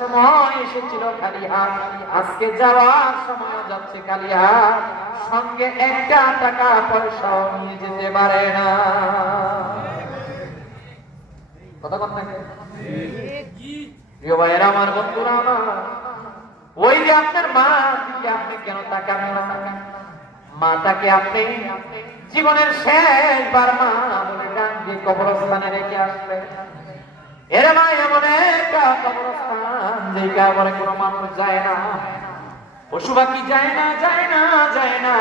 সময় এসেছিল খালি হাত, আজকে যাওয়ার সময় যাচ্ছে খালি হাত, সঙ্গে একটা টাকা পয়সা নিয়ে যেতে পারে না। কথা কথা প্রিয় ভাইয়েরা আমার, বন্ধুরা আমার, ওই যে আপনার মা দিকে আপনি কেন তাকান না? মাটাকে আপনি জীবনের শেষবার মা বলে ডাক দিয়ে কবরস্থানে রেখে আসবে। এর মা এমন একটা কবরস্থান যেটা বলে কোনো মানুষ যায় না, পশু পাখি যায় না, যায় না, যায় না,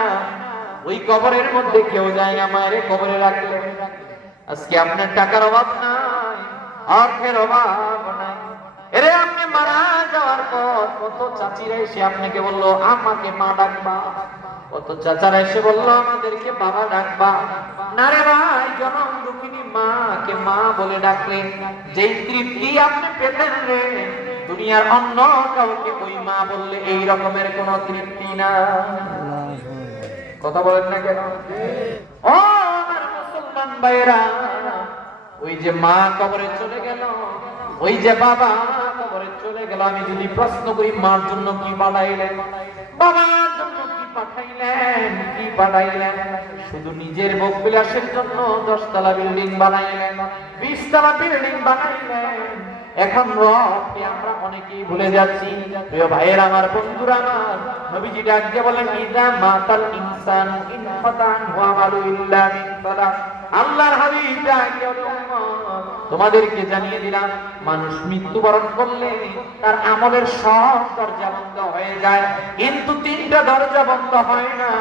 ওই কবরের মধ্যে কেউ যায় না। মায়ের কবরে রাখলে আজকে আপনার টাকার অভাব নাই, অর্থের অভাব নাই। এরে আপনি মারা যাওয়ার পর কত চাচিরা এসে আপনাকে বললো আমাকে মা ডাকবা, কত চাচারা এসে বললো আমাদেরকে বাবা ডাকবা। না রে ভাই, জনম দুঃখিনী মাকে মা বলে ডাকলেন, যেই তৃপ্তি আপনি পেতেন রে, দুনিয়ার অন্য কাউকে ওই মা বললে এই রকমের কোন তৃপ্তি না। কথা বলেন না কেন? ও আমার মুসলমান ভাইরা, ওই যে মা কবরে চলে গেল, ওই যে বাবা কবরে চলে গেল, আমি যদি প্রশ্ন করি মার জন্য কি পাঠাইলেন, বাবার জন্য কি পাঠাইলেন, কি পাঠাইলেন? শুধু নিজের ভোগ বিলাসের জন্য 10 তলা বিল্ডিং বানাইলেন, 20 তলা বিল্ডিং বানাইলেন। এখন রবকে আমরা অনেকেই ভুলে যাচ্ছি। প্রিয় ভাইয়েরা আমার, বন্ধুরা আমার, নবীজি ডাক দিয়ে বলেন ইদা মাতাল ইনসানু ইনফাতান ওয়া আমালু ইল্লা মিন সালাহ। আল্লাহর হাবিব ডাক দিয়ে তোমাদেরকে জানিয়ে দিলাম, মানুষ মৃত্যুবরণ করলে তার আমলের সব দরজা বন্ধ হয়ে যায়, কিন্তু 3টা দরজা বন্ধ হয় না,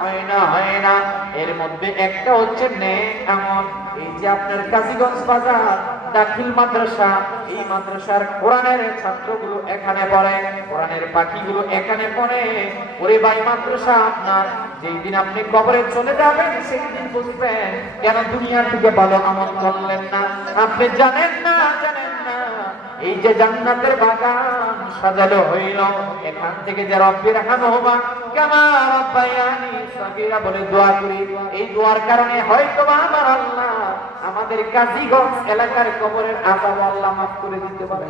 হয় না, হয় না। এর মধ্যে একটা হচ্ছে নেক আমল। এই যে আপনার কাজীগঞ্জ বাজার দাখিল মাদ্রাসা, এই মাদ্রাসার কোরআনের ছাত্রগুলো এখানে পড়ে, কোরআনের পাখিগুলো এখানে পড়ে। ওরে ভাই, মাদ্রাসা আপনার যেই দিন আপনি কবরে চলে যাবেন সেই দিন বুঝবেন কেন দুনিয়া থেকে ভালো আমল করলেন না। আপনি জানেন না, জানেন না, এই যে জান্নাতের বাগান সাজালো হইল, এখান থেকে যে রব্বির হামহুমা কামা রাব্বায়ানি সাগীরা বলে দোয়া করি, এই দোয়ার কারণে হয়তো আমার আল্লাহ আমাদের কাজীগঞ্জ এলাকার কবরের আযাব আল্লাহ মাফ করে দিতে পারে।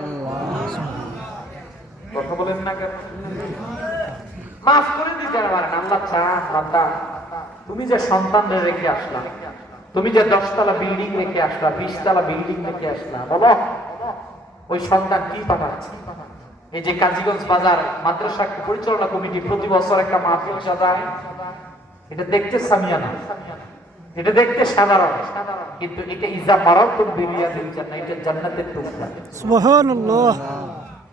কথা বলেন না কেন? মাফ করে দিতে পারেন আল্লাহ। চান বান্দা, তুমি যে সন্তানদের রেখে আসলা, তুমি যে 10 তলা বিল্ডিং রেখে আসলা, 20 তলা বিল্ডিং রেখে আসলা, বলো ওই সন্তান কি পাঠাচ্ছে? এই যে কাজীগঞ্জ বাজার মাদ্রাসা পরিচালনা কমিটি প্রতি বছর একটা মাহফিল সাজায়, এটা দেখতে সামিয়ানা, এটা দেখতে সাধারণ, কিন্তু এটা ইজা মারাতুম বিরিয়াদিল জান্নাহ, এটা জান্নাতের টুকরা। সুবহানাল্লাহ।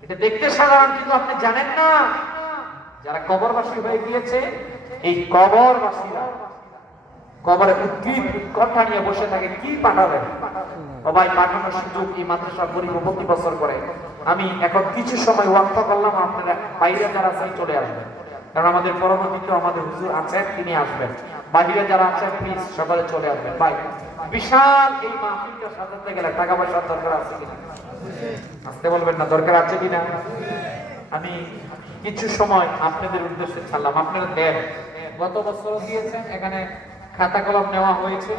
এটা দেখতে সাধারণ, কিন্তু আপনি জানেন না যারা কবরবাসী হয়ে গিয়েছে, এই কবরবাসীরা কবরে উদ্ভিদ কথা নিয়ে বসে থাকে, কি পাঠাবেন? সবাই পাঠানোর সুযোগ এই মাদ্রাসা গরিব প্রতি বছর করে। আমি এখন কিছু সময় ওয়াক্ফ করলাম, আপনারা বাইরে যারা আছেন চলে আসবেন, কারণ আমাদের পরবর্তীতে আমাদের হুজুর আছেন, তিনি আসবেন। বাইরে যারা আছেন প্লিজ সকালে চলে আসবেন। ভাই, বিশাল এই মাহফিলটা সাজাতে গেলে টাকা পয়সার দরকার আছে কিনা? আসতে বলবেন না, দরকার আছে কিনা? আমি কিছু সময় আপনাদের উদ্দেশ্যে ছাড়লাম, আপনারা দেন। গত বছর দিয়েছেন, এখানে খাতা কলম নেওয়া হয়েছে।